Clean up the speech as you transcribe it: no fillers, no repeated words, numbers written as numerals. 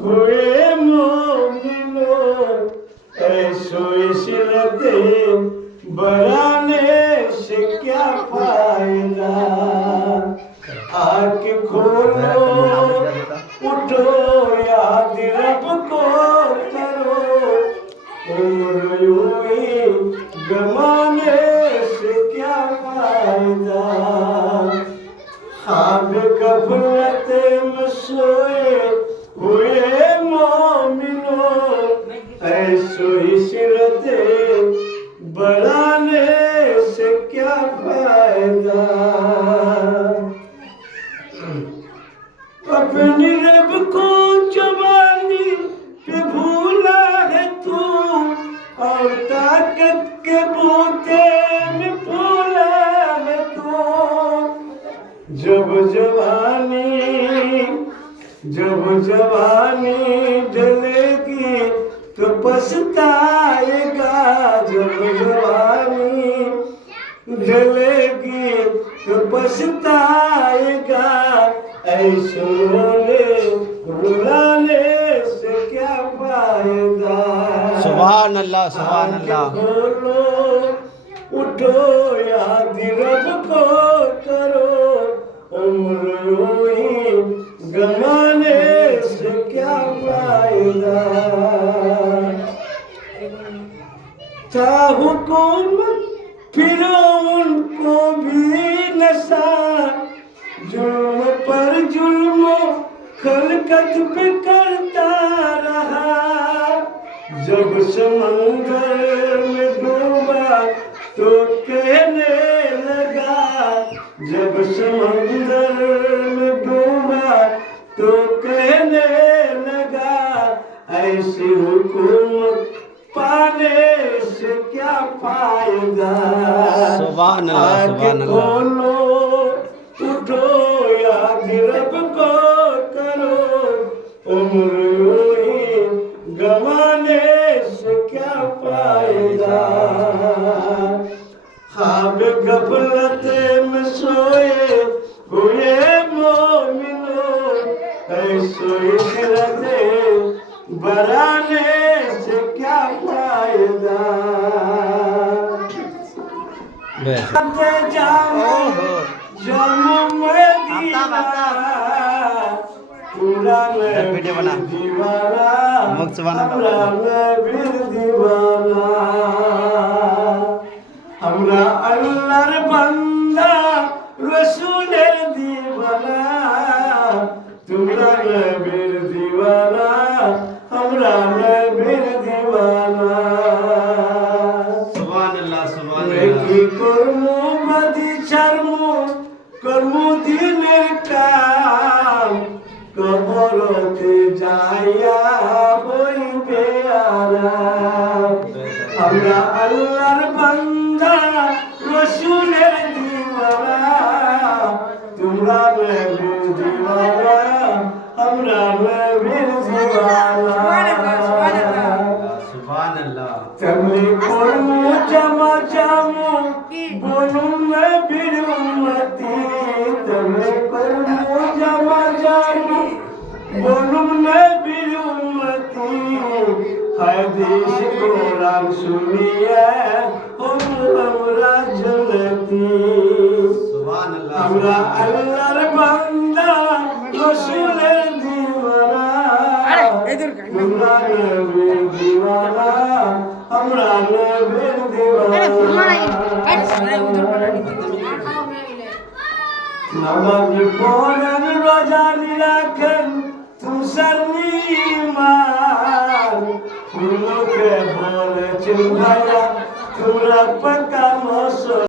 हुए मोमिनो ऐसो इशरते बराने से क्या फायदा। आँख खोलो उठो याद रब को करो, उम्र यूं ही गमाने से क्या फायदा। ख्वाब गफलत में सोए हुए मोमिनो ऐसो इशरते बढ़ाने से क्या फायदा। अपनी रब को जवानी पे भूला है तू, और ताकत के बूते में फूला है तू। जब जवानी ढलेगी तो पछताएगा। जब जवानी ढलेगी तो पछताएगा। ऐसे रुलाने से क्या फायदा। सुभान अल्लाह सुभान अल्लाह। बोलो उठो याद रब को करो, उम्र यूं ही गमाने से क्या फायदा। था हुकूमत फिरौन को भी नशा, जुल्म पर जुल्म खलकत पे करता रहा। जब समंदर में डूबा तो कहने लगा। जब समंदर में डूबा तो कहने लगा। ऐसी हुकूमत पाने से क्या फायदा। सुभान अल्लाह सुभान अल्लाह। खोलो उठो याद रब को करो, उम्र यूं ही गमाने से क्या फायदा। ख्वाब गफलत में सोए हुए मोमिनो ऐसो इशरते बराने से क्या फायदा। वीडियो बना मुख सुभान हमरा अल्लाहर बंदा रसूलेर दीवाना। तुमरा नबीर दीवाना हमरा नबीर दीवाना। सुभान अल्लाह सुभान अल्लाह। কি করমু বাদি ছাড়মু করমু দিনের কাম, কবরতে যাইয়া হইবে আরাম। আমরা আল্লাহর বান্দা রসুলের দিওয়ানা। তোমরা নবীর দিওয়ানা আমরা নবীর দিওয়ানা। सुभान अल्लाह। तमने করমু জামা জামু বলুন নবীর উম্মতি। तमने করমু জামা জামু বলুন নবীর উম্মতি। হাদিস কোরআন শুনিয়ে হবু আমরা জান্নাতি। सुभान अल्लाह। আমরা আল্লাহর বান্দা রসুলের দিওয়ানা। তোমরা নবীর দিওয়ানা আমরা নবীর দিওয়ানা। নামাজ পড়েন রোজা রাখেন তুষারনি মান। লোকে বলেছেন ভাইয়া তোমরা পাকা মুসলমান।